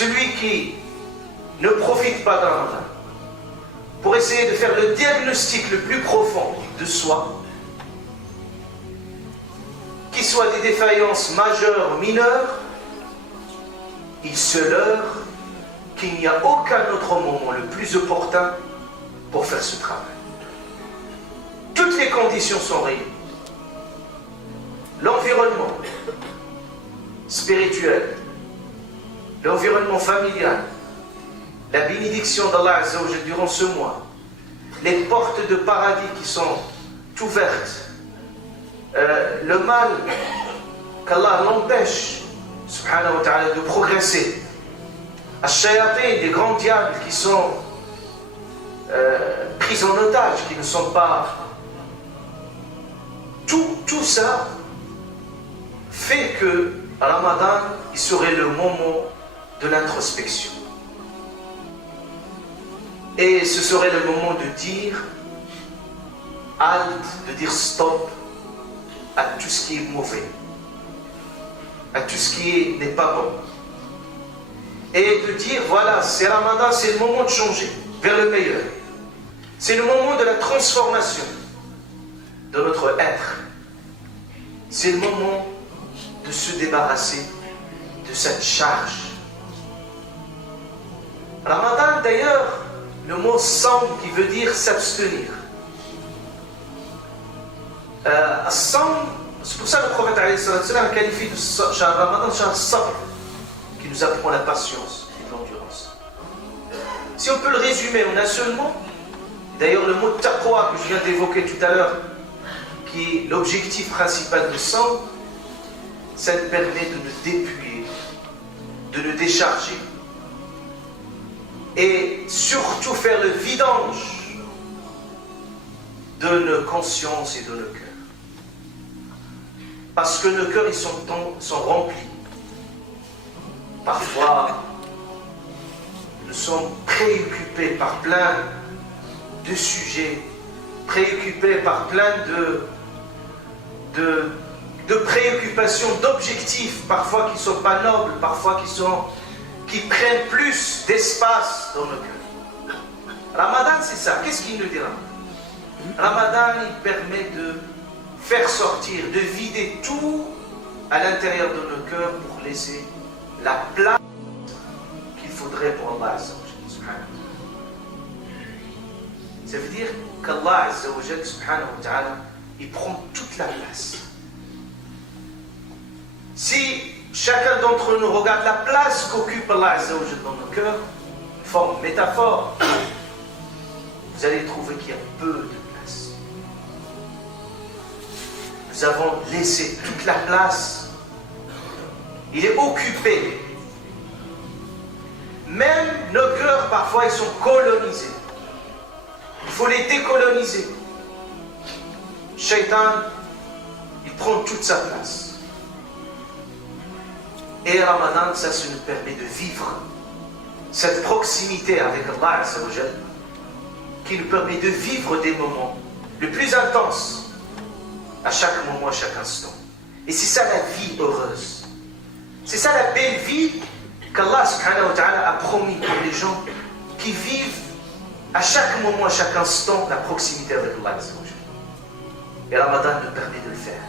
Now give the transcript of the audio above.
celui qui ne profite pas de Ramadan pour essayer de faire le diagnostic le plus profond de soi, qu'il soit des défaillances majeures ou mineures, il se leurre qu'il n'y a aucun autre moment le plus opportun pour faire ce travail. Toutes les conditions sont réunies. L'environnement spirituel, l'environnement familial, la bénédiction d'Allah Azza wa Jalla durant ce mois, les portes de paradis qui sont ouvertes, le mal qu'Allah l'empêche, subhanahu wa ta'ala, de progresser, Ash-Shayatin, des grands diables qui sont pris en otage, qui ne sont pas... Tout ça fait que Ramadan, il serait le moment de l'introspection. Et ce serait le moment de dire halte, de dire stop à tout ce qui est mauvais, à tout ce qui n'est pas bon. Et de dire, voilà, c'est Ramadan, c'est le moment de changer vers le meilleur. C'est le moment de la transformation de notre être. C'est le moment de se débarrasser de cette charge. Ramadan, d'ailleurs, le mot saum qui veut dire s'abstenir. Saum, c'est pour ça que le prophète alayhi salam qualifie de Shahr Ramadan Shahr Sabr, qui nous apprend la patience et l'endurance. Si on peut le résumer en un seul mot, d'ailleurs le mot taqwa que je viens d'évoquer tout à l'heure, qui est l'objectif principal de Saum, ça nous permet de nous dépouiller, de nous décharger et surtout faire le vidange de nos consciences et de nos cœurs. Parce que nos cœurs, ils sont remplis. Parfois, nous sommes préoccupés par plein de sujets, préoccupés par plein de préoccupations, d'objectifs, parfois qui ne sont pas nobles, parfois qui prennent plus d'espace dans nos cœurs. Ramadan, c'est ça. Qu'est-ce qu'il nous dit Ramadan? Ramadan, il permet de faire sortir, de vider tout à l'intérieur de nos cœurs pour laisser la place qu'il faudrait pour Allah Azza wa Jalla. Ça veut dire qu'Allah Azza wa Jalla, subhanahu wa ta'ala, il prend toute la place. Si chacun d'entre nous regarde la place qu'occupe Allah Azza wa Jalla dans nos cœurs, forme métaphore, vous allez trouver qu'il y a peu de place. Nous avons laissé toute la place. Il est occupé. Même nos cœurs, parfois, ils sont colonisés. Il faut les décoloniser. Shaitan, il prend toute sa place. Et Ramadan, ça nous permet de vivre cette proximité avec Allah Azza wa Jalla, qui nous permet de vivre des moments les plus intenses à chaque moment, à chaque instant. Et c'est ça la vie heureuse. C'est ça la belle vie qu'Allah subhanahu wa ta'ala a promis pour les gens qui vivent à chaque moment, à chaque instant, la proximité avec Allah Azza wa Jalla. Et Ramadan nous permet de le faire.